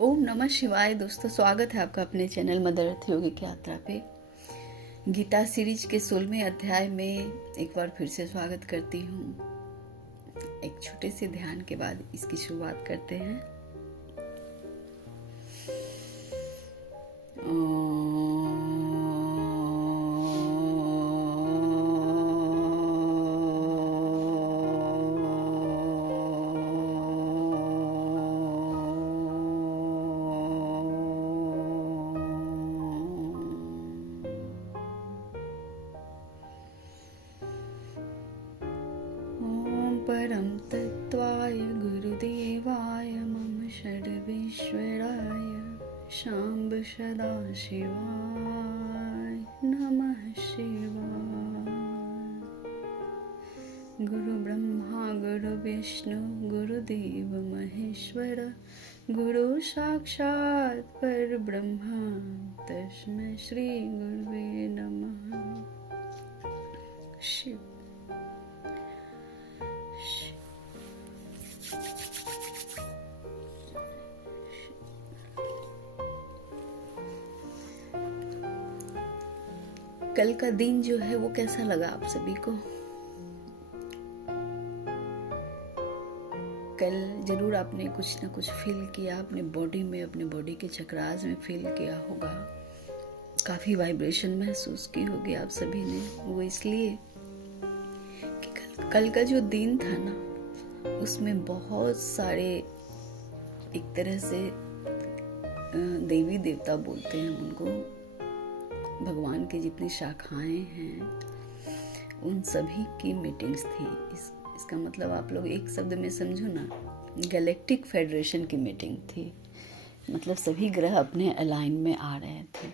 ओम नमः शिवाय। दोस्तों, स्वागत है आपका अपने चैनल मदर अर्थ योगिक यात्रा पे। गीता सीरीज के 16वें अध्याय में एक बार फिर से स्वागत करती हूँ। एक छोटे से ध्यान के बाद इसकी शुरुआत करते हैं। परम तत्वाय गुरुदेवाय मम षड्विश्वराय शाम्ब सदाशिवाय नमः शिवाय। गुरु ब्रह्मा गुरु विष्णु गुरुदेव महेश्वर गुरु साक्षात् परब्रह्म तस्मै श्री गुरुवे नमः। शिव कल का दिन जो है वो कैसा लगा आप सभी को? कल जरूर आपने कुछ ना कुछ फील किया अपने बॉडी में, अपने बॉडी के चक्रास में फील किया होगा। काफी वाइब्रेशन महसूस की होगी आप सभी ने। वो इसलिए कि कल का जो दिन था ना, उसमें बहुत सारे एक तरह से देवी देवता बोलते हैं उनको, भगवान की जितनी शाखाएं हैं उन सभी की मीटिंग्स थी। इसका मतलब आप लोग एक शब्द में समझो ना, गैलेक्टिक फेडरेशन की मीटिंग थी। मतलब सभी ग्रह अपने अलाइन में आ रहे थे।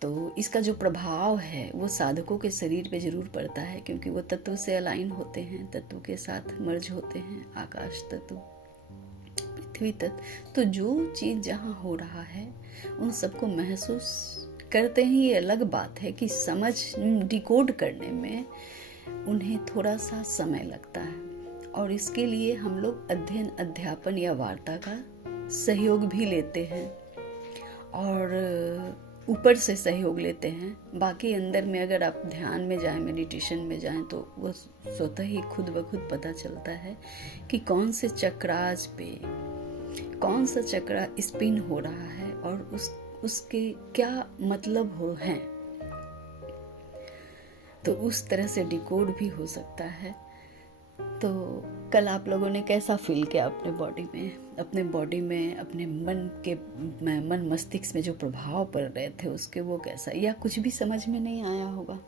तो इसका जो प्रभाव है वो साधकों के शरीर पे जरूर पड़ता है, क्योंकि वो तत्व से अलाइन होते हैं, तत्व के साथ मर्ज होते हैं, आकाश तत्व, पृथ्वी तत्व। तो जो चीज जहाँ हो रहा है उन सबको महसूस करते ही ये अलग बात है कि समझ डिकोड करने में उन्हें थोड़ा सा समय लगता है। और इसके लिए हम लोग अध्ययन, अध्यापन या वार्ता का सहयोग भी लेते हैं और ऊपर से सहयोग लेते हैं। बाकी अंदर में अगर आप ध्यान में जाएं, मेडिटेशन में जाएं, तो वो स्वतः ही खुद ब खुद पता चलता है कि कौन से चक्रास पे कौन सा चक्रा स्पिन हो रहा है और उसके क्या मतलब हो हैं। तो उस तरह से डिकोड भी हो सकता है। तो कल आप लोगों ने कैसा फील किया अपने बॉडी में, अपने मन मस्तिष्क में जो प्रभाव पड़ रहे थे उसके, वो कैसा, या कुछ भी समझ में नहीं आया होगा,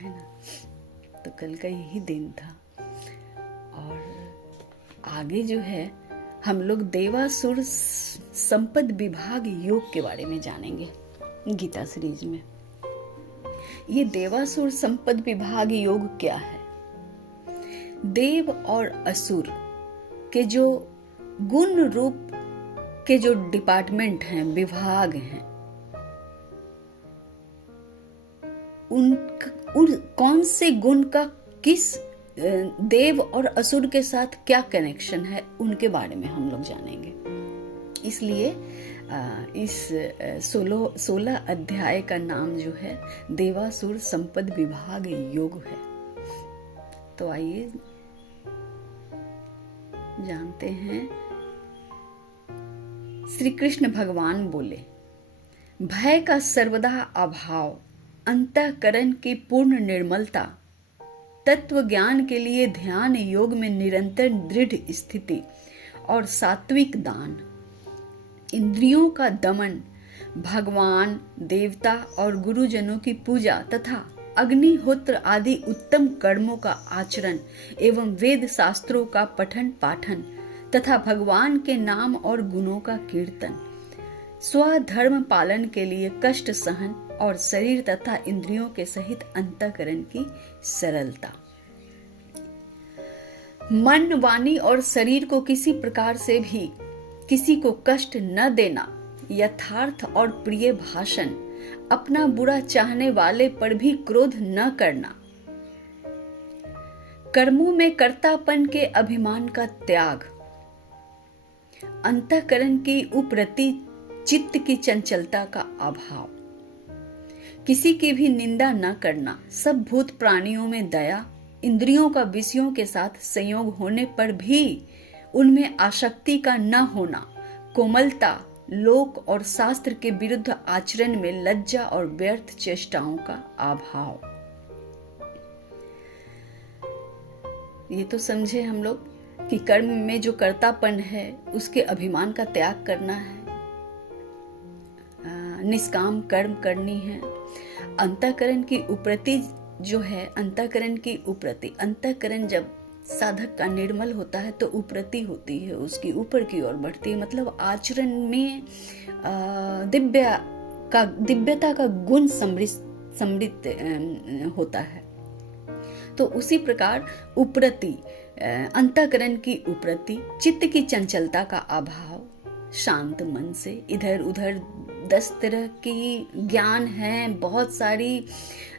है ना? तो कल का यही दिन था। और आगे जो है हम लोग देवासुर संपद विभाग योग के बारे में जानेंगे गीता सीरीज में। ये देवासुर संपद विभाग योग क्या है? देव और असुर के जो गुण रूप के जो डिपार्टमेंट हैं, विभाग हैं, उन कौन से गुण का किस देव और असुर के साथ क्या कनेक्शन है, उनके बारे में हम लोग जानेंगे। इसलिए इस 16 अध्याय का नाम जो है देवासुर संपद विभाग योग है। तो आइए जानते हैं। श्री कृष्ण भगवान बोले, भय का सर्वदा अभाव, अंतःकरण की पूर्ण निर्मलता, तत्व ज्ञान के लिए ध्यान योग में निरंतर दृढ़ स्थिति और सात्विक दान, इंद्रियों का दमन, भगवान, देवता और गुरुजनों की पूजा तथा अग्निहोत्र आदि उत्तम कर्मों का आचरण एवं वेद शास्त्रों का पठन पाठन तथा भगवान के नाम और गुणों का कीर्तन, स्वधर्म पालन के लिए कष्ट सहन और शरीर तथा इंद्रियों के सहित अंतःकरण की सरलता, मन, वाणी और शरीर को किसी प्रकार से भी किसी को कष्ट न देना, यथार्थ और प्रिय भाषण, अपना बुरा चाहने वाले पर भी क्रोध न करना, कर्मों में कर्तापन के अभिमान का त्याग, अंतःकरण की उपरति, चित्त की चंचलता का अभाव, किसी की भी निंदा न करना, सब भूत प्राणियों में दया, इंद्रियों का विषयों के साथ संयोग होने पर भी उनमें आसक्ति का न होना, कोमलता, लोक और शास्त्र के विरुद्ध आचरण में लज्जा और व्यर्थ चेष्टाओं का अभाव। ये तो समझे हम लोग कि कर्म में जो कर्तापन है उसके अभिमान का त्याग करना है, निष्काम कर्म करनी है। अंतःकरण की उपरति जो है, अंतःकरण की उपरति, अंतःकरण जब साधक का निर्मल होता है तो उपरति होती है, उसकी ऊपर की ओर बढ़ती है, मतलब आचरण में दिव्यता का गुण समृद्ध होता है। तो उसी प्रकार उपरति, अंतःकरण की उपरति, चित्त की चंचलता का अभाव, शांत मन से इधर उधर 10 तरह की ज्ञान है, बहुत सारी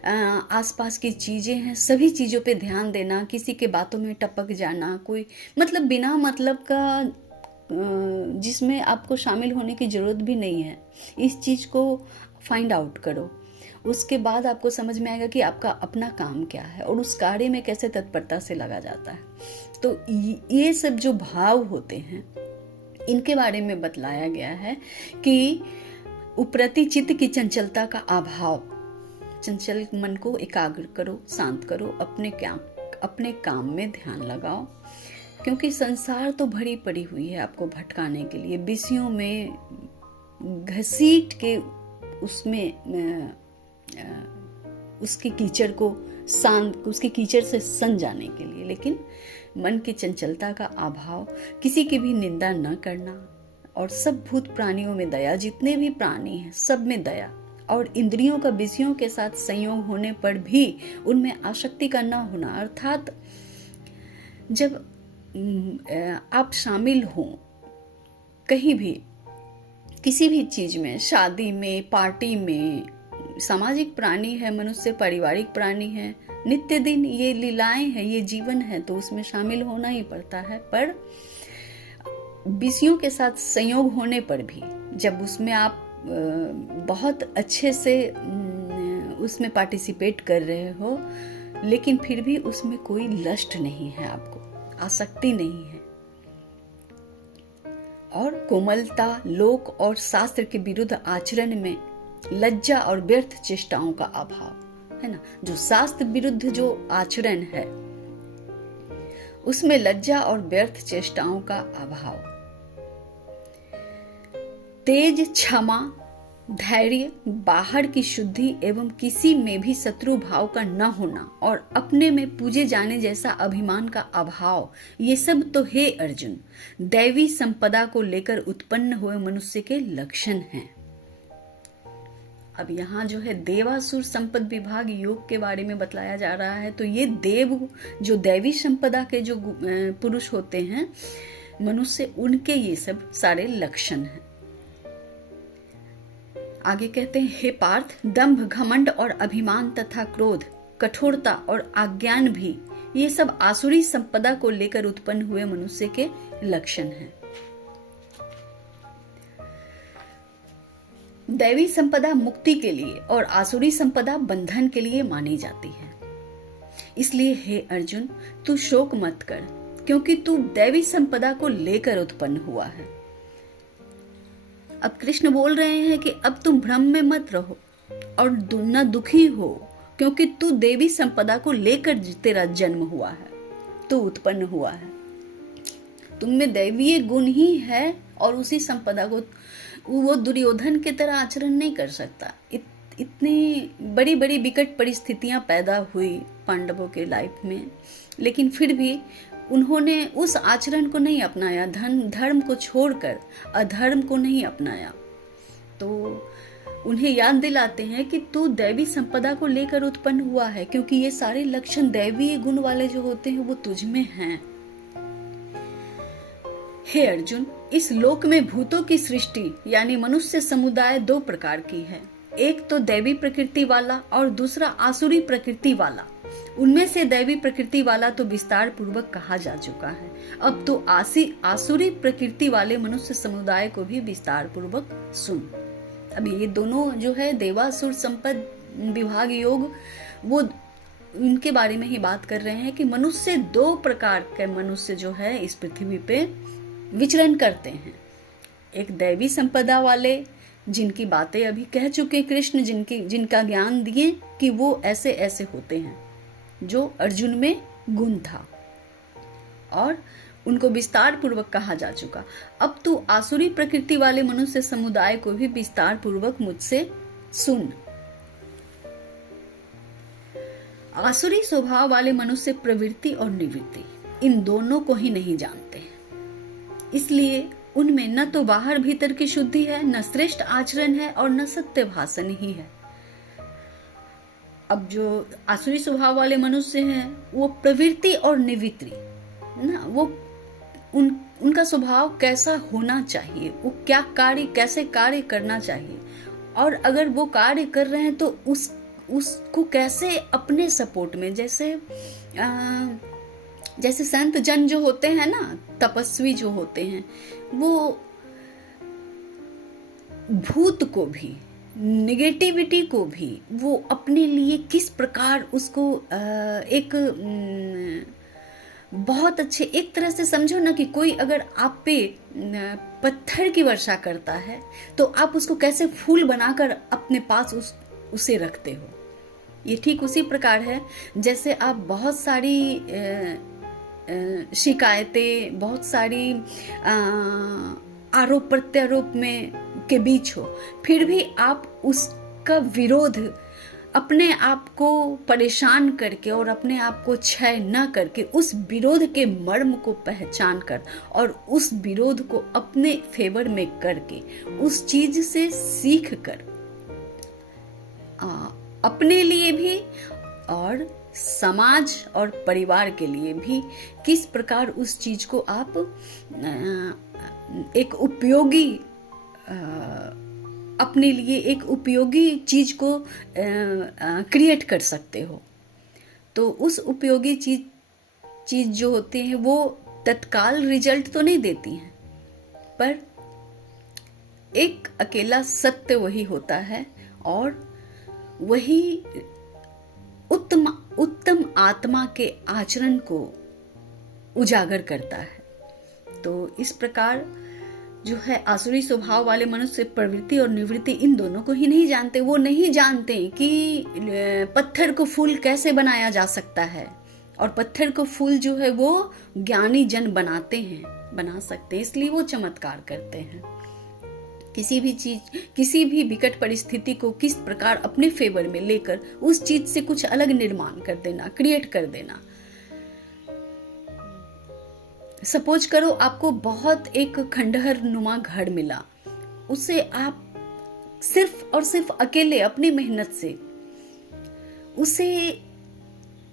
आसपास की चीजें हैं, सभी चीजों पे ध्यान देना, किसी के बातों में टपक जाना, कोई मतलब बिना मतलब का जिसमें आपको शामिल होने की जरूरत भी नहीं है, इस चीज को फाइंड आउट करो। उसके बाद आपको समझ में आएगा कि आपका अपना काम क्या है और उस कार्य में कैसे तत्परता से लगा जाता है। तो ये सब जो भाव होते हैं इनके बारे में बतलाया गया है कि उपरति, चित्त की चंचलता का अभाव, चंचल मन को एकाग्र करो, शांत करो, अपने काम में ध्यान लगाओ, क्योंकि संसार तो भरी पड़ी हुई है आपको भटकाने के लिए, विषयों में घसीट के उसमें उसके कीचड़ को उसके कीचड़ से सन जाने के लिए। लेकिन मन की चंचलता का अभाव, किसी की भी निंदा न करना और सब भूत प्राणियों में दया, जितने भी प्राणी हैं सब में दया, और इंद्रियों का विषयों के साथ संयोग होने पर भी उनमें आसक्ति का न होना। अर्थात जब आप शामिल हो कहीं भी, किसी भी चीज में, शादी में, पार्टी में, सामाजिक प्राणी है मनुष्य, पारिवारिक प्राणी है, नित्य दिन ये लीलाएं हैं, ये जीवन है, तो उसमें शामिल होना ही पड़ता है। पर विषयों के साथ संयोग होने पर भी, जब उसमें आप बहुत अच्छे से उसमें पार्टिसिपेट कर रहे हो, लेकिन फिर भी उसमें कोई लस्ट नहीं है, आपको आसक्ति नहीं है, और कोमलता, लोक और शास्त्र के विरुद्ध आचरण में लज्जा और व्यर्थ चेष्टाओं का अभाव है ना। जो शास्त्र विरुद्ध जो आचरण है उसमें लज्जा और व्यर्थ चेष्टाओं का अभाव, तेज, क्षमा, धैर्य, बाहर की शुद्धि एवं किसी में भी शत्रु भाव का न होना और अपने में पूजे जाने जैसा अभिमान का अभाव, ये सब तो हे अर्जुन दैवी संपदा को लेकर उत्पन्न हुए मनुष्य के लक्षण हैं। अब यहाँ जो है देवासुर संपद विभाग योग के बारे में बतलाया जा रहा है। तो ये देव जो दैवी संपदा के जो पुरुष होते हैं मनुष्य, उनके ये सब सारे लक्षण हैं। आगे कहते हैं, हे पार्थ, दंभ, घमंड और अभिमान तथा क्रोध, कठोरता और अज्ञान भी ये सब आसुरी संपदा को लेकर उत्पन्न हुए मनुष्य के लक्षण हैं। दैवी संपदा मुक्ति के लिए और आसुरी संपदा बंधन के लिए मानी जाती है। इसलिए हे अर्जुन, तू शोक मत कर, क्योंकि तू दैवी संपदा को लेकर उत्पन्न हुआ है। अब कृष्ण बोल रहे हैं कि अब तुम भ्रम में मत रहो और न दुखी हो, क्योंकि तू देवी संपदा को लेकर तेरा जन्म हुआ है, तू उत्पन्न हुआ है, तुम में दैवीय गुण ही है और उसी संपदा को वो दुर्योधन की तरह आचरण नहीं कर सकता। इतनी बड़ी बड़ी विकट परिस्थितियां पैदा हुई पांडवों के लाइफ में, लेकिन फिर भी उन्होंने उस आचरण को नहीं अपनाया, धर्म को छोड़कर अधर्म को नहीं अपनाया। तो उन्हें याद दिलाते हैं कि तू दैवी संपदा को लेकर उत्पन्न हुआ है, क्योंकि ये सारे लक्षण दैवीय गुण वाले जो होते हैं वो तुझ में हैं। हे अर्जुन, इस लोक में भूतों की सृष्टि यानी मनुष्य समुदाय दो प्रकार की है, एक तो दैवी प्रकृति वाला और दूसरा आसुरी प्रकृति वाला। उनमें से दैवी प्रकृति वाला तो विस्तार पूर्वक कहा जा चुका है। अब तो आसुरी प्रकृति वाले मनुष्य समुदाय को भी विस्तार पूर्वक सुन। अब ये दोनों जो है देवासुर संपद विभाग योग, वो उनके बारे में ही बात कर रहे हैं कि मनुष्य 2 प्रकार के मनुष्य जो है इस पृथ्वी पे विचरण करते हैं। एक दैवी संपदा वाले, जिनकी बातें अभी कह चुके कृष्ण, जिनका ज्ञान दिए कि वो ऐसे ऐसे होते हैं, जो अर्जुन में गुण था और उनको विस्तार पूर्वक कहा जा चुका। अब तू आसुरी प्रकृति वाले मनुष्य समुदाय को भी विस्तार पूर्वक मुझसे सुन। आसुरी स्वभाव वाले मनुष्य प्रवृत्ति और निवृत्ति इन दोनों को ही नहीं जानते, इसलिए उनमें न तो बाहर भीतर की शुद्धि है, न श्रेष्ठ आचरण है और न सत्य भाषण ही है। अब जो आसुरी स्वभाव वाले मनुष्य हैं वो प्रवृत्ति और निवृत्ति ना, वो उनका स्वभाव कैसा होना चाहिए, वो क्या कार्य कैसे कार्य करना चाहिए, और अगर वो कार्य कर रहे हैं तो उसको कैसे अपने सपोर्ट में, जैसे संत जन जो होते हैं ना, तपस्वी जो होते हैं, वो भूत को भी, निगेटिविटी को भी वो अपने लिए किस प्रकार उसको एक बहुत अच्छे, एक तरह से समझो ना कि कोई अगर आप पे पत्थर की वर्षा करता है तो आप उसको कैसे फूल बनाकर अपने पास उसे रखते हो। ये ठीक उसी प्रकार है जैसे आप बहुत सारी शिकायतें, बहुत सारी आरोप प्रत्यारोप में के बीच हो, फिर भी आप उसका विरोध अपने आप को परेशान करके और अपने आप को क्षय न करके उस विरोध के मर्म को पहचान कर और उस विरोध को अपने फेवर में करके उस चीज से सीख कर अपने लिए भी और समाज और परिवार के लिए भी किस प्रकार उस चीज को आप एक उपयोगी, अपने लिए एक उपयोगी चीज को क्रिएट कर सकते हो। तो उस उपयोगी चीज जो होती है वो तत्काल रिजल्ट तो नहीं देती हैं, पर एक अकेला सत्य वही होता है और वही उत्तम आत्मा के आचरण को उजागर करता है। तो इस प्रकार जो है आसुरी स्वभाव वाले मनुष्य प्रवृत्ति और निवृत्ति इन दोनों को ही नहीं जानते। वो नहीं जानते कि पत्थर को फूल कैसे बनाया जा सकता है, और पत्थर को फूल जो है वो ज्ञानी जन बना सकते हैं, इसलिए वो चमत्कार करते हैं। किसी भी चीज, किसी भी विकट परिस्थिति को किस प्रकार अपने फेवर में लेकर उस चीज से कुछ अलग निर्माण कर देना, क्रिएट कर देना। सपोज करो आपको बहुत एक खंडहर नुमा घर मिला, उसे आप सिर्फ और सिर्फ अकेले अपनी मेहनत से उसे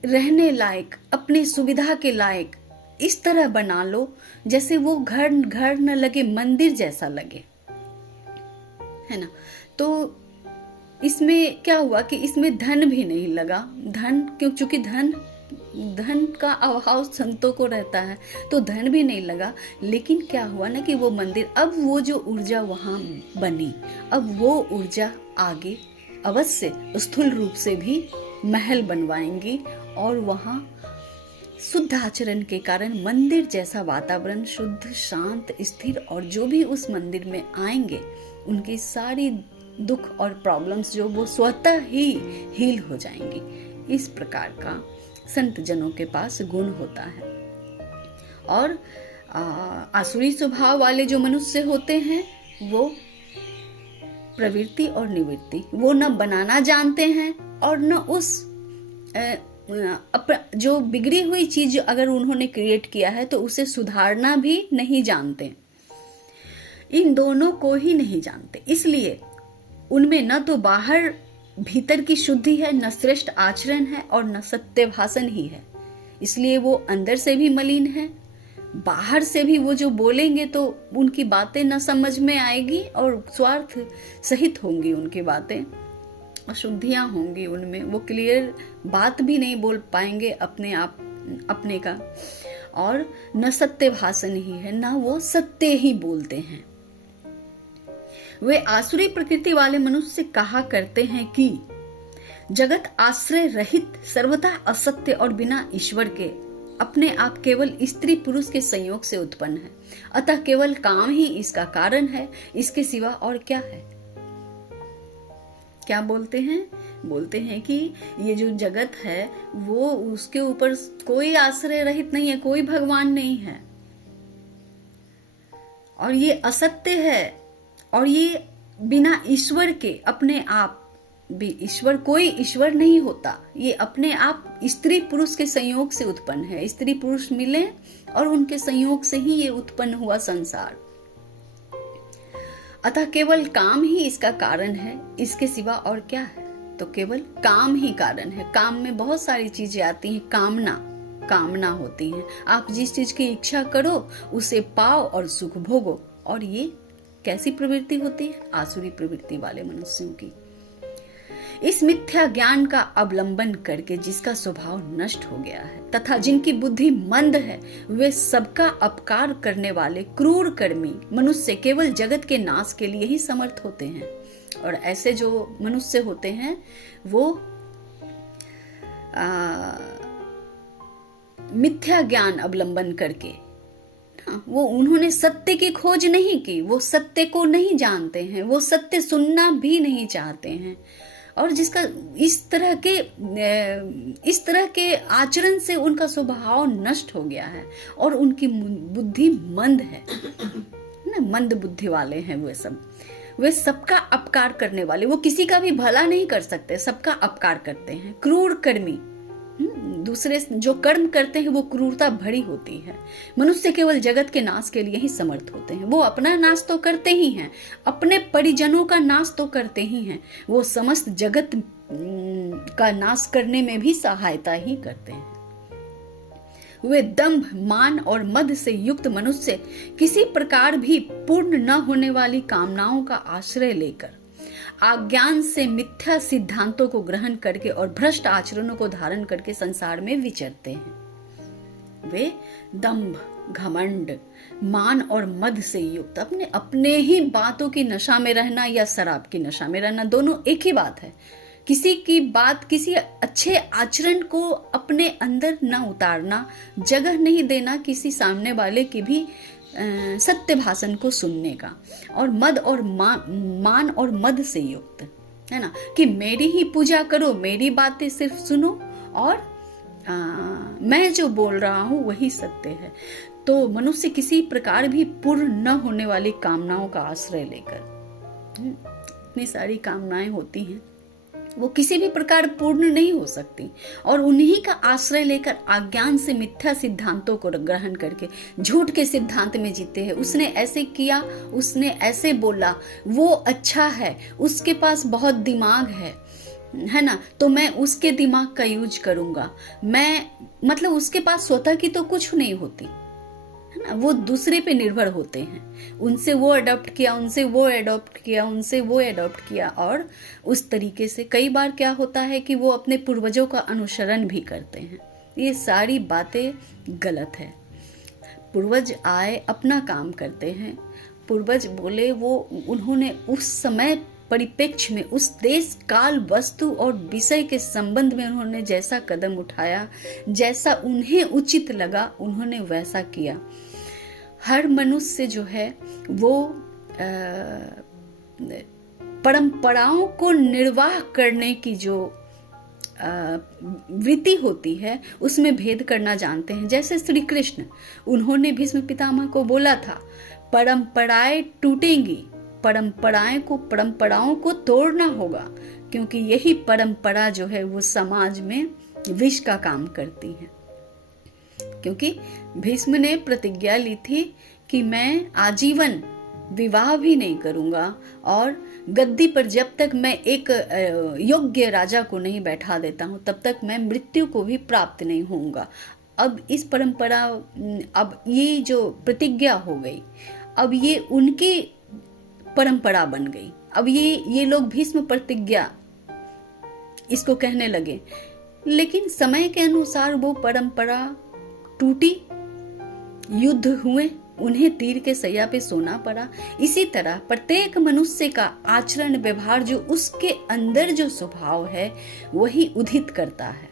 रहने लायक, अपनी सुविधा के लायक इस तरह बना लो जैसे वो घर न लगे, मंदिर जैसा लगे, है ना। तो इसमें क्या हुआ कि इसमें धन भी नहीं लगा, क्योंकि धन का अभाव संतों को रहता है, तो धन भी नहीं लगा। लेकिन क्या हुआ ना कि वो मंदिर, अब वो जो ऊर्जा वहां बनी, अब वो ऊर्जा आगे अवश्य स्थूल रूप से भी महल बनवाएंगी और वहां शुद्ध आचरण के कारण मंदिर जैसा वातावरण, शुद्ध, शांत, स्थिर, और जो भी उस मंदिर में आएंगे उनकी सारी दुख और प्रॉब्लम्स जो वो स्वतः ही हील हो जाएंगी। इस प्रकार का संत जनों के पास गुण होता है। और आसुरी स्वभाव वाले जो मनुष्य होते हैं वो प्रवृत्ति और निवृत्ति, वो न बनाना जानते हैं और न उस जो बिगड़ी हुई चीज अगर उन्होंने क्रिएट किया है तो उसे सुधारना भी नहीं जानते। इन दोनों को ही नहीं जानते, इसलिए उनमें न तो बाहर भीतर की शुद्धि है, न श्रेष्ठ आचरण है और न सत्य भाषण ही है। इसलिए वो अंदर से भी मलिन है, बाहर से भी वो जो बोलेंगे तो उनकी बातें न समझ में आएगी और स्वार्थ सहित होंगी उनकी बातें। अशुद्धियां होंगी उनमें, वो क्लियर बात भी नहीं बोल पाएंगे अपने आप अपने का, और न सत्य भाषण ही है, ना वो सत्य ही बोलते हैं। वे आसुरी प्रकृति वाले मनुष्य कहा करते हैं कि जगत आश्रय रहित, सर्वथा असत्य और बिना ईश्वर के अपने आप केवल स्त्री पुरुष के संयोग से उत्पन्न है, अतः केवल काम ही इसका कारण है, इसके सिवा और क्या है। क्या बोलते हैं? बोलते हैं कि ये जो जगत है वो उसके ऊपर कोई आश्रय रहित नहीं है, कोई भगवान नहीं है, और ये असत्य है, और ये बिना ईश्वर के अपने आप भी, ईश्वर कोई ईश्वर नहीं होता, ये अपने आप स्त्री पुरुष के संयोग से उत्पन्न है। स्त्री पुरुष मिले और उनके संयोग से ही ये उत्पन्न हुआ संसार, अतः केवल काम ही इसका कारण है, इसके सिवा और क्या है। तो केवल काम ही कारण है। काम में बहुत सारी चीजें आती हैं, कामना होती है। आप जिस चीज की इच्छा करो उसे पाओ और सुख भोगो, और ये कैसी प्रवृत्ति होती है? आसुरी प्रवृत्ति वाले मनुष्यों की। इस मिथ्या ज्ञान का अवलंबन करके जिसका स्वभाव नष्ट हो गया है तथा जिनकी बुद्धि मंद है, वे सबका अपकार करने वाले क्रूर कर्मी मनुष्य केवल जगत के नाश के लिए ही समर्थ होते हैं। और ऐसे जो मनुष्य होते हैं वो मिथ्या ज्ञान अवलंबन करके, वो उन्होंने सत्य की खोज नहीं की, वो सत्य को नहीं जानते हैं, वो सत्य सुनना भी नहीं चाहते हैं, और जिसका इस तरह के आचरण से उनका स्वभाव नष्ट हो गया है और उनकी बुद्धि मंद है ना, मंद बुद्धि वाले हैं वे सबका अपकार करने वाले, वो किसी का भी भला नहीं कर सकते, सबका अपकार करते हैं। क्रूर कर्मी, दूसरे जो कर्म करते हैं वो क्रूरता भरी होती है। मनुष्य केवल जगत के नाश के लिए ही समर्थ होते हैं। वो अपना नाश तो करते ही हैं, अपने परिजनों का नाश तो करते ही हैं, वो समस्त जगत का नाश करने में भी सहायता ही करते हैं। वे दंभ, मान और मद से युक्त मनुष्य किसी प्रकार भी पूर्ण न होने वाली कामनाओं का आश्रय लेकर अज्ञान से मिथ्या सिद्धांतों को ग्रहण करके और भ्रष्ट आचरणों को धारण करके संसार में विचरते हैं। वे दंभ, घमंड, मान और मद से युक्त, अपने ही बातों की नशा में रहना या शराब की नशा में रहना, दोनों एक ही बात है। किसी की बात, किसी अच्छे आचरण को अपने अंदर न उतारना, जगह नहीं देना किसी सामने वाले की भी सत्य भाषण को सुनने का, और मद और मान और मद से युक्त है ना, कि मेरी ही पूजा करो, मेरी बातें सिर्फ सुनो, और मैं जो बोल रहा हूं वही सत्य है। तो मनुष्य किसी प्रकार भी पूर्ण न होने वाली कामनाओं का आश्रय लेकर, इतनी सारी कामनाएं होती हैं, वो किसी भी प्रकार पूर्ण नहीं हो सकती, और उन्हीं का आश्रय लेकर अज्ञान से मिथ्या सिद्धांतों को ग्रहण करके झूठ के सिद्धांत में जीते हैं। उसने ऐसे किया, उसने ऐसे बोला, वो अच्छा है, उसके पास बहुत दिमाग है ना, तो मैं उसके दिमाग का यूज करूंगा। मतलब उसके पास स्वतः की तो कुछ नहीं होती है ना, वो दूसरे पे निर्भर होते हैं। उनसे वो अडॉप्ट किया, उनसे वो अडॉप्ट किया, उनसे वो अडॉप्ट किया, और उस तरीके से कई बार क्या होता है कि वो अपने पूर्वजों का अनुसरण भी करते हैं। ये सारी बातें गलत है। पूर्वज आए, अपना काम करते हैं। पूर्वज बोले, वो उन्होंने उस समय परिप्रेक्ष्य में, उस देश काल वस्तु और विषय के संबंध में उन्होंने जैसा कदम उठाया, जैसा उन्हें उचित लगा, उन्होंने वैसा किया। हर मनुष्य जो है वो परंपराओं को निर्वाह करने की जो वृत्ति होती है उसमें भेद करना जानते हैं। जैसे श्री कृष्ण, उन्होंने भीष्म पितामह को बोला था, परंपराएं टूटेंगी, परंपराओं को तोड़ना होगा, क्योंकि यही परंपरा जो है वो समाज में विष का काम करती है। क्योंकि भीष्म ने प्रतिज्ञा ली थी कि मैं आजीवन विवाह भी नहीं करूंगा, और गद्दी पर जब तक मैं एक योग्य राजा को नहीं बैठा देता हूं तब तक मैं मृत्यु को भी प्राप्त नहीं होऊंगा। अब इस परंपरा, अब ये जो प्रतिज्ञा हो गई, अब ये उनकी परंपरा बन गई। अब ये लोग भीष्म प्रतिज्ञा इसको कहने लगे। लेकिन समय के अनुसार वो परंपरा टूटी, युद्ध हुए, उन्हें तीर के सैया पे सोना पड़ा। इसी तरह प्रत्येक मनुष्य का आचरण व्यवहार, जो उसके अंदर जो स्वभाव है वही उदित करता है।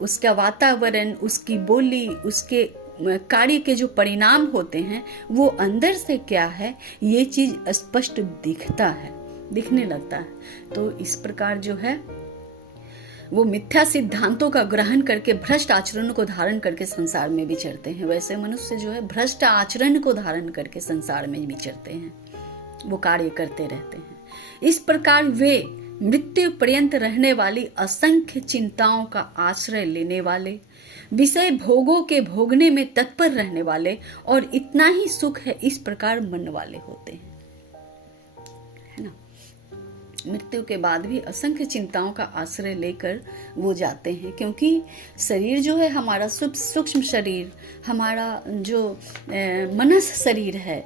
उसका वातावरण, उसकी बोली, उसके कार्य के जो परिणाम होते हैं वो अंदर से क्या है ये चीज स्पष्ट दिखने लगता है। तो इस प्रकार जो है वो मिथ्या सिद्धांतों का ग्रहण करके भ्रष्ट आचरण को धारण करके संसार में विचरते हैं। वैसे मनुष्य जो है भ्रष्ट आचरण को धारण करके संसार में विचरते हैं, वो कार्य करते रहते हैं। इस प्रकार वे मृत्यु पर्यंत रहने वाली असंख्य चिंताओं का आश्रय लेने वाले, विषय भोगों के भोगने में तत्पर रहने वाले और इतना ही सुख है इस प्रकार मन वाले होते हैं, है ना। मृत्यु के बाद भी असंख्य चिंताओं का आश्रय लेकर वो जाते हैं, क्योंकि शरीर जो है हमारा सूक्ष्म शरीर, हमारा जो मनस शरीर है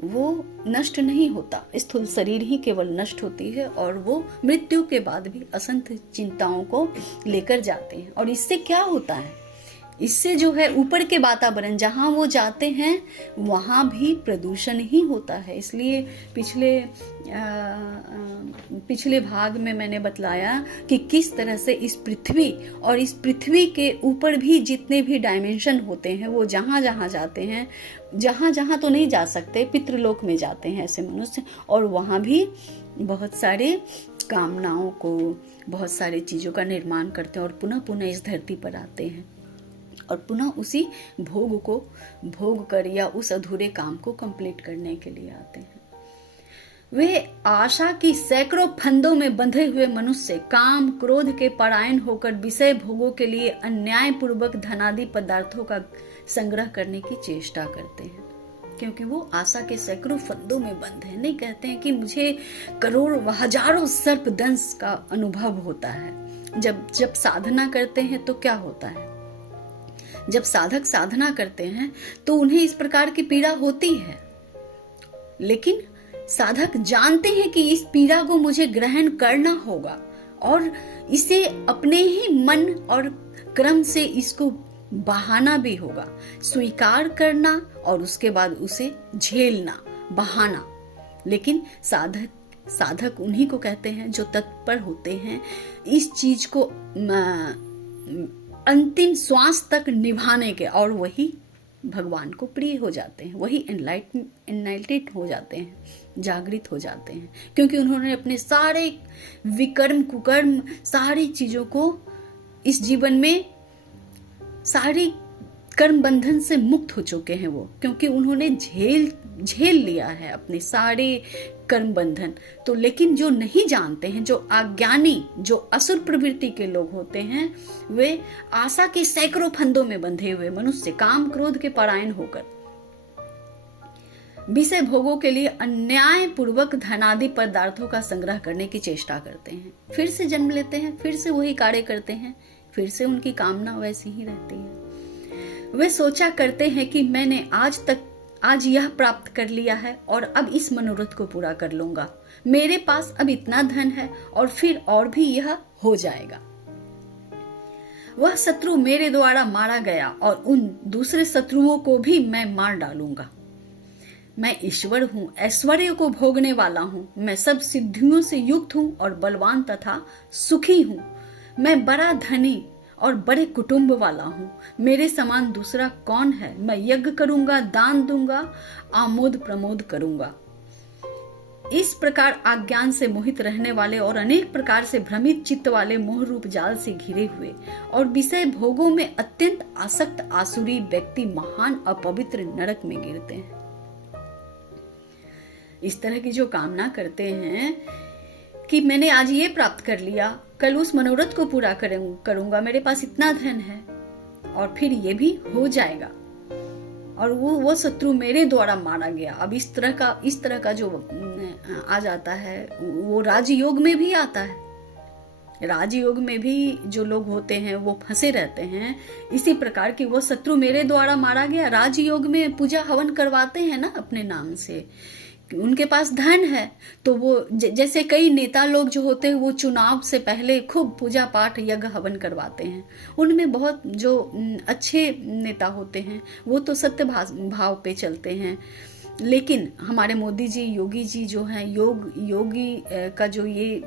वो नष्ट नहीं होता, स्थूल शरीर ही केवल नष्ट होती है और वो मृत्यु के बाद भी असंख्य चिंताओं को लेकर जाते हैं। और इससे क्या होता है, इससे जो है ऊपर के वातावरण जहाँ वो जाते हैं वहाँ भी प्रदूषण ही होता है। इसलिए पिछले भाग में मैंने बतलाया कि किस तरह से इस पृथ्वी और इस पृथ्वी के ऊपर भी जितने भी डायमेंशन होते हैं वो जहाँ जहाँ जाते हैं, जहाँ जहाँ तो नहीं जा सकते, पितृलोक में जाते हैं ऐसे मनुष्य, और वहाँ भी बहुत सारे कामनाओं को, बहुत सारी चीज़ों का निर्माण करते हैं और पुनः पुनः इस धरती पर आते हैं और पुनः उसी भोग को भोग कर या उस अधूरे काम को कंप्लीट करने के लिए आते हैं। वे आशा की सैकड़ों फंदों में बंधे हुए मनुष्य काम क्रोध के परायण होकर विषय भोगों के लिए अन्यायपूर्वक धनादि पदार्थों का संग्रह करने की चेष्टा करते हैं, क्योंकि वो आशा के सैकड़ों फंदों में बंद है। नहीं कहते हैं कि मुझे करोड़ों हजारों सर्प दंश का अनुभव होता है। जब साधना करते हैं तो क्या होता है, जब साधक साधना करते हैं तो उन्हें इस प्रकार की पीड़ा होती है, लेकिन साधक जानते हैं कि इस पीड़ा को मुझे ग्रहण करना होगा और इसे अपने ही मन और क्रम से इसको बहाना भी होगा, स्वीकार करना और उसके बाद उसे झेलना, बहाना। लेकिन साधक उन्हीं को कहते हैं जो तत्पर होते हैं इस चीज को अंतिम श्वास तक निभाने के, और वही भगवान को प्रिय हो जाते हैं, वही एनलाइटेड हो जाते हैं, जागृत हो जाते हैं, क्योंकि उन्होंने अपने सारे विकर्म कुकर्म सारी चीजों को इस जीवन में सारी कर्म बंधन से मुक्त हो चुके हैं वो, क्योंकि उन्होंने झेल लिया है अपने सारे कर्म बंधन। तो लेकिन जो नहीं जानते हैं, जो अज्ञानी, जो असुर प्रवृत्ति के लोग होते हैं, वे आशा के सैकड़ों फंदों में बंधे हुए मनुष्य काम क्रोध के परायण होकर विषय भोगों के लिए अन्याय पूर्वक धनादि पदार्थों का संग्रह करने की चेष्टा करते हैं, फिर से जन्म लेते हैं, फिर से वही कार्य करते हैं, फिर से उनकी कामना वैसी ही रहती है। वे सोचा करते हैं कि मैंने आज यह प्राप्त कर लिया है और अब इस मनोरथ को पूरा कर लूंगा, मेरे पास अब इतना धन है और फिर और भी यह हो जाएगा। वह शत्रु मेरे द्वारा मारा गया और उन दूसरे शत्रुओं को भी मैं मार डालूंगा। मैं ईश्वर हूँ, ऐश्वर्य को भोगने वाला हूँ, मैं सब सिद्धियों से युक्त हूँ और बलवान तथा सुखी हूँ। मैं बड़ा धनी और बड़े कुटुंब वाला हूँ, मेरे समान दूसरा कौन है। मैं यज्ञ करूंगा, दान दूंगा, आमोद प्रमोद करूंगा। इस प्रकार अज्ञान से मोहित रहने वाले और अनेक प्रकार से भ्रमित चित्त वाले मोह रूप जाल से घिरे हुए और विषय भोगों में अत्यंत आसक्त आसुरी व्यक्ति महान अपवित्र नरक में गिरते हैं। इस तरह की जो कामना करते हैं कि मैंने आज ये प्राप्त कर लिया, कल उस मनोरथ को पूरा करूंगा, मेरे पास इतना धन है और फिर ये भी हो जाएगा, और वो शत्रु मेरे द्वारा मारा गया। अब इस तरह का जो आ जाता है वो राजयोग में भी आता है। राजयोग में भी जो लोग होते हैं वो फंसे रहते हैं इसी प्रकार की, वो शत्रु मेरे द्वारा मारा गया। राजयोग में पूजा हवन करवाते हैं ना अपने नाम से उनके पास धन है, तो वो जैसे कई नेता लोग जो होते हैं वो चुनाव से पहले खूब पूजा पाठ यज्ञ हवन करवाते हैं। उनमें बहुत जो अच्छे नेता होते हैं वो तो सत्य भाव पे चलते हैं। लेकिन हमारे मोदी जी, योगी जी जो हैं, योगी का जो ये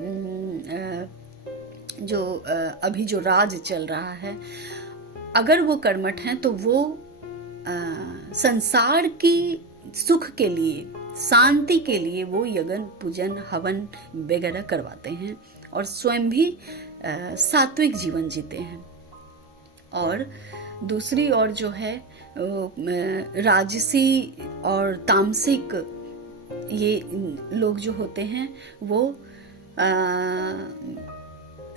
जो अभी जो राज चल रहा है, अगर वो कर्मठ हैं तो वो संसार की सुख के लिए, शांति के लिए वो यज्ञ पूजन हवन वगैरह करवाते हैं और स्वयं भी सात्विक जीवन जीते हैं। और दूसरी ओर जो है राजसी और तामसिक ये लोग जो होते हैं वो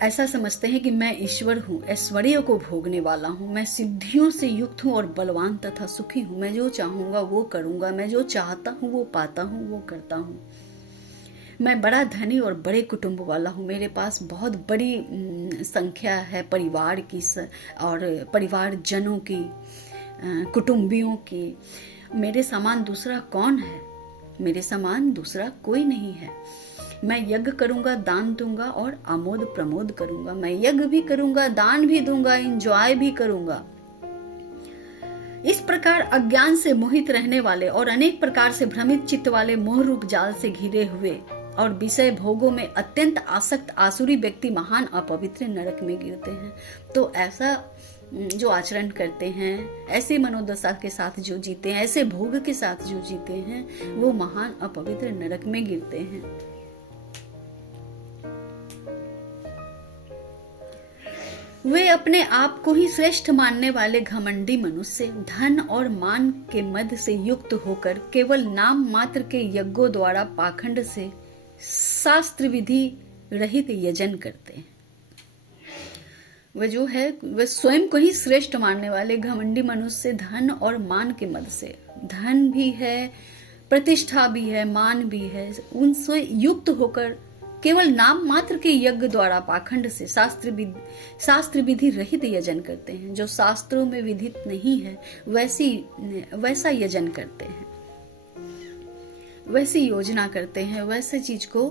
ऐसा समझते हैं कि मैं ईश्वर हूँ, ऐश्वर्य को भोगने वाला हूँ, मैं सिद्धियों से युक्त हूँ और बलवान तथा सुखी हूँ, मैं जो चाहूँगा वो करूँगा, मैं जो चाहता हूँ वो पाता हूँ, वो करता हूँ, मैं बड़ा धनी और बड़े कुटुंब वाला हूँ, मेरे पास बहुत बड़ी संख्या है परिवार की और परिवार जनों की, कुटुंबियों की। मेरे समान दूसरा कौन है? मेरे समान दूसरा कोई नहीं है। मैं यज्ञ करूंगा, दान दूंगा और आमोद प्रमोद करूंगा। मैं यज्ञ भी करूंगा, दान भी दूंगा, एंजॉय भी करूंगा। इस प्रकार अज्ञान से मोहित रहने वाले और अनेक प्रकार से भ्रमित चित्त वाले मोह रूप जाल से घिरे हुए और विषय भोगों में अत्यंत आसक्त आसुरी व्यक्ति महान अपवित्र नरक में गिरते हैं। तो ऐसा जो आचरण करते हैं, ऐसे मनोदशा के साथ जो जीते हैं, ऐसे भोग के साथ जो जीते हैं, वो महान अपवित्र नरक में गिरते हैं। वे अपने आप को ही श्रेष्ठ मानने वाले घमंडी मनुष्य धन और मान के मद से युक्त होकर केवल नाम मात्र के यज्ञों द्वारा पाखंड से शास्त्र विधि रहित यजन करते हैं। वह जो है वह स्वयं को ही श्रेष्ठ मानने वाले घमंडी मनुष्य धन और मान के मद से, धन भी है, प्रतिष्ठा भी है, मान भी है, उनसे युक्त होकर केवल नाम मात्र के यज्ञ द्वारा पाखंड से शास्त्र विधि रहित यजन करते हैं। जो शास्त्रों में विधित नहीं है वैसा यजन करते हैं, वैसी योजना करते हैं, वैसे चीज को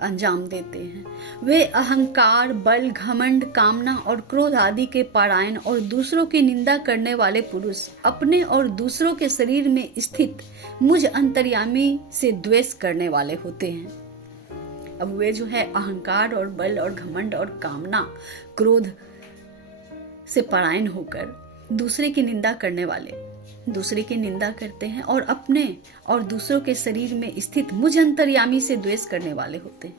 अंजाम देते हैं। वे अहंकार, बल, घमंड, कामना और क्रोध आदि के पारायण और दूसरों की निंदा करने वाले पुरुष अपने और दूसरों के शरीर में स्थित मुझ अंतर्यामी से द्वेष करने वाले होते हैं। अब वे जो है अहंकार और बल और घमंड और कामना, क्रोध से परायण होकर दूसरे की निंदा करने वाले, दूसरे की निंदा करते हैं और अपने और दूसरों के शरीर में स्थित मुझ अंतर्यामी से द्वेष करने वाले होते हैं,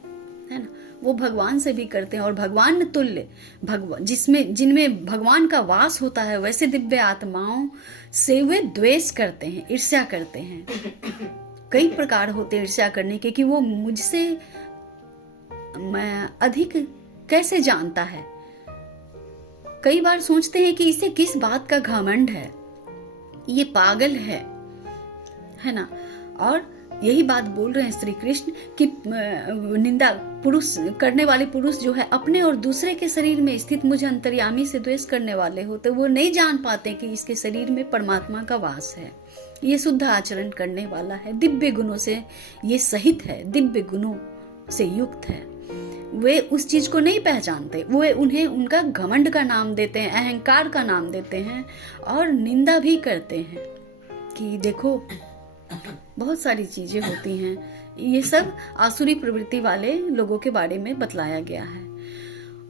है ना। वो भगवान से भी करते हैं और भगवान तुल्य भगवान जिनमें भगवान का वास होता है वैसे दिव्य आत्माओं से वे द्वेष करते हैं, ईर्ष्या करते हैं। कई प्रकार होते हैं ईर्ष्या करने के कि वो मुझसे मैं अधिक कैसे जानता है। कई बार सोचते हैं कि इसे किस बात का घमंड है, ये पागल है ना। और यही बात बोल रहे हैं श्री कृष्ण कि निंदा पुरुष करने वाले पुरुष जो है अपने और दूसरे के शरीर में स्थित मुझ अंतर्यामी से द्वेष करने वाले होते, वो नहीं जान पाते कि इसके शरीर में परमात्मा का वास है, ये शुद्ध आचरण करने वाला है, दिव्य गुणों से ये सहित है, दिव्य गुणों से युक्त है। वे उस चीज को नहीं पहचानते, वे उन्हें उनका घमंड का नाम देते हैं, अहंकार का नाम देते हैं और निंदा भी करते हैं कि देखो बहुत सारी चीजें होती हैं। ये सब आसुरी प्रवृत्ति वाले लोगों के बारे में बतलाया गया है।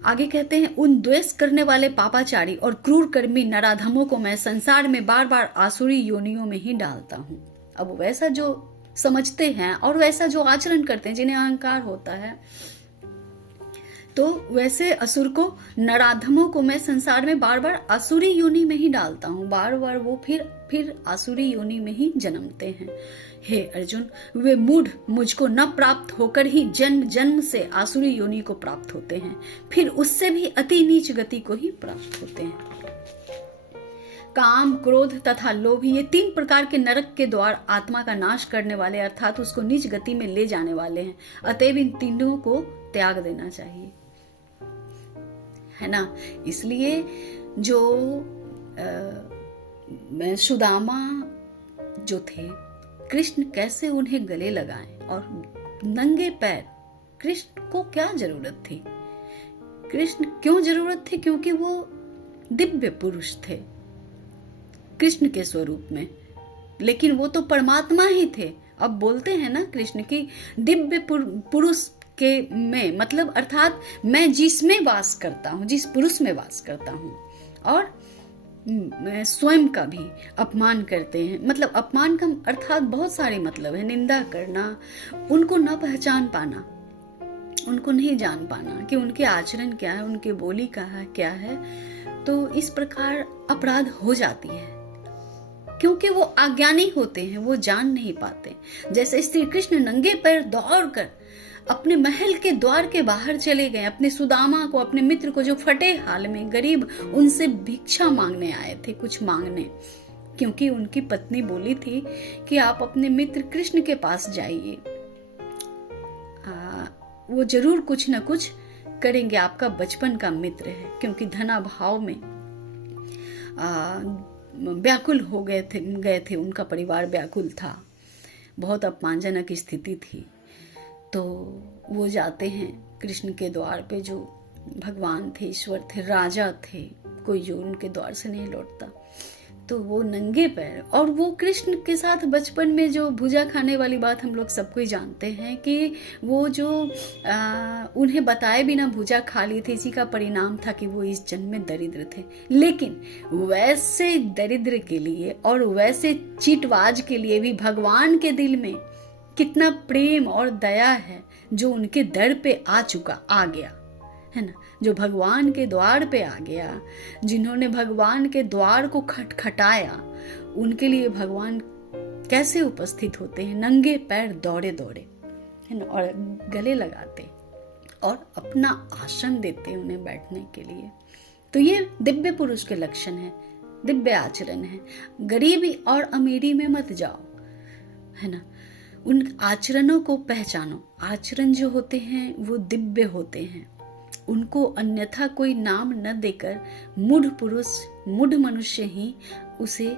आगे कहते हैं, उन द्वेष करने वाले पापाचारी और क्रूर कर्मी नराधमों को मैं संसार में बार बार आसुरी योनियों में ही डालता हूँ। अब वैसा जो समझते हैं और वैसा जो आचरण करते हैं, जिन्हें अहंकार होता है, तो वैसे असुर को, नराधमों को मैं संसार में बार बार आसुरी योनि में ही डालता हूँ। बार बार वो फिर आसुरी योनि में ही जन्मते हैं। हे अर्जुन, वे मूढ़ मुझको न प्राप्त होकर ही जन्म जन्म से आसुरी योनि को प्राप्त होते हैं, फिर उससे भी अति नीच गति को ही प्राप्त होते हैं। काम, क्रोध तथा लोभ, ये 3 प्रकार के नरक के द्वार आत्मा का नाश करने वाले अर्थात उसको नीच गति में ले जाने वाले हैं। अतएव इन तीनों को त्याग देना चाहिए, है ना। इसलिए जो सुदामा जो थे, कृष्ण कैसे उन्हें गले लगाएं और नंगे पैर। कृष्ण को क्या जरूरत थी? कृष्ण क्यों जरूरत थी? क्योंकि वो दिव्य पुरुष थे कृष्ण के स्वरूप में, लेकिन वो तो परमात्मा ही थे। अब बोलते हैं ना कृष्ण की दिव्य पुरुष के में, मतलब अर्थात मैं जिसमें वास करता हूँ, जिस पुरुष में वास करता हूँ। और स्वयं का भी अपमान करते हैं, मतलब अपमान का अर्थात बहुत सारे मतलब है। निंदा करना, उनको न पहचान पाना, उनको नहीं जान पाना कि उनके आचरण क्या है, उनके बोली क्या है। तो इस प्रकार अपराध हो जाती है, क्योंकि वो अज्ञानी होते हैं, वो जान नहीं पाते। जैसे श्री कृष्ण नंगे पैर दौड़कर अपने महल के द्वार के बाहर चले गए, अपने सुदामा को, अपने मित्र को जो फटे हाल में गरीब, उनसे भिक्षा मांगने आए थे, कुछ मांगने, क्योंकि उनकी पत्नी बोली थी कि आप अपने मित्र कृष्ण के पास जाइए, वो जरूर कुछ न कुछ करेंगे, आपका बचपन का मित्र है। क्योंकि धनाभाव में व्याकुल हो गए थे, उनका परिवार व्याकुल था, बहुत अपमानजनक स्थिति थी। तो वो जाते हैं कृष्ण के द्वार पे, जो भगवान थे, ईश्वर थे, राजा थे, कोई जो उनके द्वार से नहीं लौटता। तो वो नंगे पैर, और वो कृष्ण के साथ बचपन में जो भुजा खाने वाली बात हम लोग सबको ही जानते हैं कि वो जो उन्हें बताए बिना भुजा खा ली थी, इसी का परिणाम था कि वो इस जन्म में दरिद्र थे। लेकिन वैसे दरिद्र के लिए और वैसे चीटवाज के लिए भी भगवान के दिल में कितना प्रेम और दया है, जो उनके दर पे आ गया है ना, जो भगवान के द्वार पे आ गया, जिन्होंने भगवान के द्वार को खटखटाया, उनके लिए भगवान कैसे उपस्थित होते हैं, नंगे पैर दौड़े दौड़े, है ना, और गले लगाते और अपना आसन देते उन्हें बैठने के लिए। तो ये दिव्य पुरुष के लक्षण है, दिव्य आचरण है। गरीबी और अमीरी में मत जाओ, है ना, उन आचरणों को पहचानो। आचरण जो होते हैं वो दिव्य होते हैं, उनको अन्यथा कोई नाम न देकर मूढ़ पुरुष, मूढ़ मनुष्य ही उसे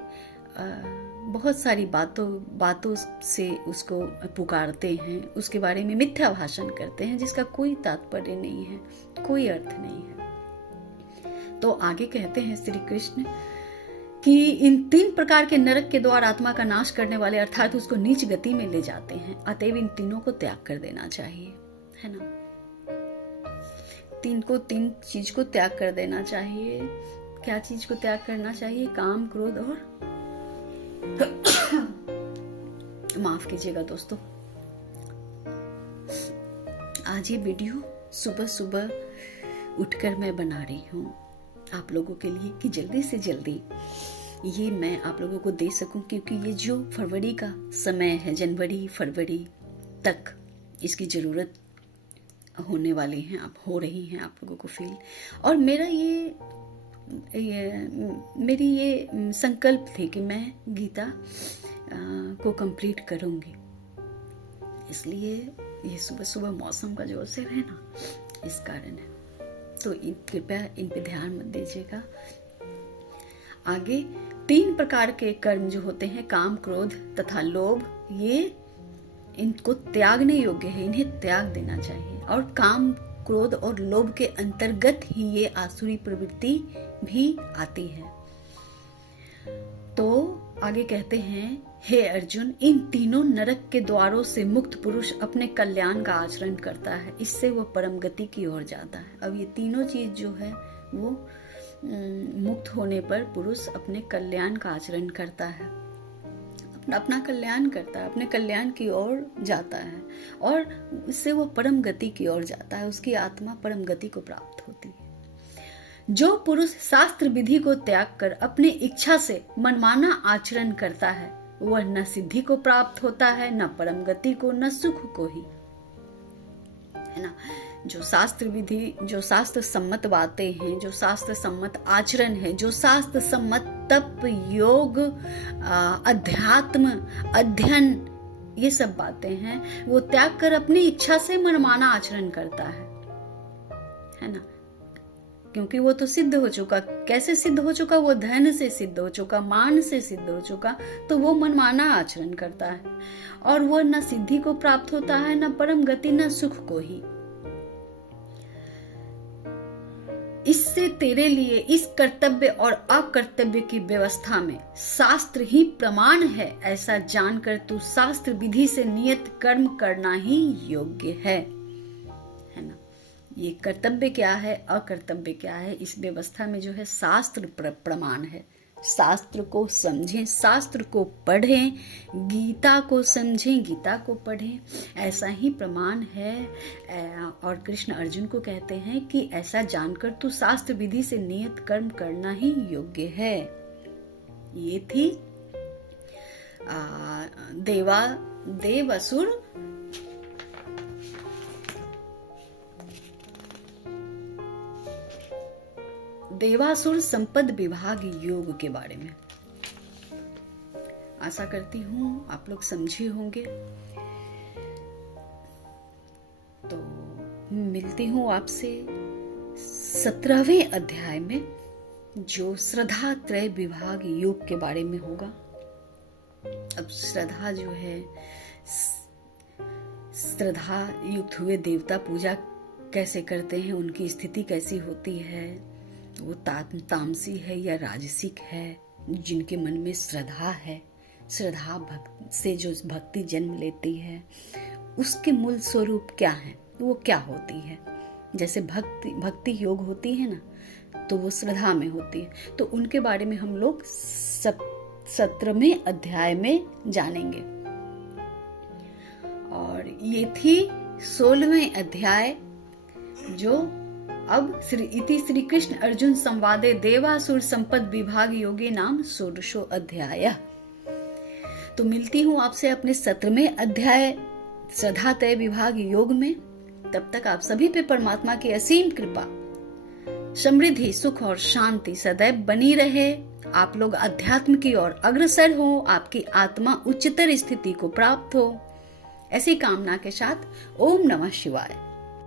बहुत सारी बातों से उसको पुकारते हैं, उसके बारे में मिथ्या भाषण करते हैं, जिसका कोई तात्पर्य नहीं है, कोई अर्थ नहीं है। तो आगे कहते हैं श्री कृष्ण कि इन 3 प्रकार के नरक के द्वार आत्मा का नाश करने वाले, अर्थात उसको नीच गति में ले जाते हैं। अतएव इन तीनों को त्याग कर देना चाहिए, है ना। 3 चीज को त्याग कर देना चाहिए। क्या चीज को त्याग करना चाहिए? काम, क्रोध और माफ कीजिएगा दोस्तों, आज ये वीडियो सुबह सुबह उठकर मैं बना रही हूँ आप लोगों के लिए, कि जल्दी से जल्दी ये मैं आप लोगों को दे सकूं, क्योंकि ये जो फरवरी का समय है, जनवरी फरवरी तक इसकी जरूरत होने वाली हैं, आप हो रही हैं, आप लोगों को फील। और मेरी ये संकल्प थी कि मैं गीता को कंप्लीट करूंगी, इसलिए ये सुबह सुबह मौसम का जो असर है ना, इस कारण है। तो कृपया इन पे ध्यान मत दीजिएगा। आगे 3 प्रकार के कर्म जो होते हैं, काम, क्रोध तथा लोभ, ये इनको त्यागने योग्य है, इन्हें त्याग देना चाहिए। और काम, क्रोध और लोभ के अंतर्गत ही ये आसुरी प्रवृत्ति भी आती है। तो आगे कहते हैं, हे अर्जुन, इन तीनों नरक के द्वारों से मुक्त पुरुष अपने कल्याण का आचरण करता है, इससे वह परम गति की ओर जाता है। अब ये तीनों चीज जो है वो मुक्त होने पर पुरुष अपने कल्याण का आचरण करता है, अपना कल्याण करता है, अपने कल्याण की ओर जाता है, और इससे वो परम गति की ओर जाता है, उसकी आत्मा परम गति को प्राप्त होती है। जो पुरुष शास्त्र विधि को त्याग कर अपनी इच्छा से मनमाना आचरण करता है, वह न सिद्धि को प्राप्त होता है, न परम गति को, न सुख को ही, है ना। जो शास्त्र विधि, जो शास्त्र सम्मत बातें हैं, जो शास्त्र सम्मत आचरण है, जो शास्त्र सम्मत तप, योग, अध्यात्म, अध्ययन, ये सब बातें हैं, वो त्याग कर अपनी इच्छा से मनमाना आचरण करता है ना। क्योंकि वो तो सिद्ध हो चुका। कैसे सिद्ध हो चुका? वो धन से सिद्ध हो चुका, मान से सिद्ध हो चुका। तो वो मनमाना आचरण करता है और वो न सिद्धि को प्राप्त होता है, न परम गति, न सुख को ही। इससे तेरे लिए इस कर्तव्य और अकर्तव्य की व्यवस्था में शास्त्र ही प्रमाण है, ऐसा जानकर तू शास्त्र विधि से नियत कर्म करना ही योग्य है ना। ये कर्तव्य क्या है, अकर्तव्य क्या है, इस व्यवस्था में जो है शास्त्र प्रमाण है। शास्त्र को समझें, शास्त्र को पढ़ें, गीता को समझें, गीता को पढ़ें, ऐसा ही प्रमाण है। और कृष्ण अर्जुन को कहते हैं कि ऐसा जानकर तू शास्त्र विधि से नियत कर्म करना ही योग्य है। ये थी देवासुर संपद विभाग योग के बारे में। आशा करती हूं आप लोग समझे होंगे। तो मिलती हूं आपसे 17वें अध्याय में, जो श्रद्धा त्रय विभाग योग के बारे में होगा। अब श्रद्धा जो है, श्रद्धा युक्त हुए देवता पूजा कैसे करते हैं, उनकी स्थिति कैसी होती है, वो तामसी है या राजसिक है। जिनके मन में श्रद्धा है, श्रद्धा से जो भक्ति जन्म लेती है, उसके मूल स्वरूप क्या है, वो क्या होती है। जैसे भक्ति योग होती है ना, तो वो श्रद्धा में होती है। तो उनके बारे में हम लोग 17वें अध्याय में जानेंगे। और ये थी 16वें अध्याय, जो अब इति श्री कृष्ण अर्जुन संवादे देवासुर संपद विभाग योगे नाम 16 अध्याय। तो मिलती हूँ आपसे अपने 17वें अध्याय श्रद्धा तय विभाग योग में। तब तक आप सभी पे परमात्मा की असीम कृपा, समृद्धि, सुख और शांति सदैव बनी रहे। आप लोग अध्यात्म की ओर अग्रसर हो, आपकी आत्मा उच्चतर स्थिति को प्राप्त हो, ऐसी कामना के साथ ओम नमः शिवाय।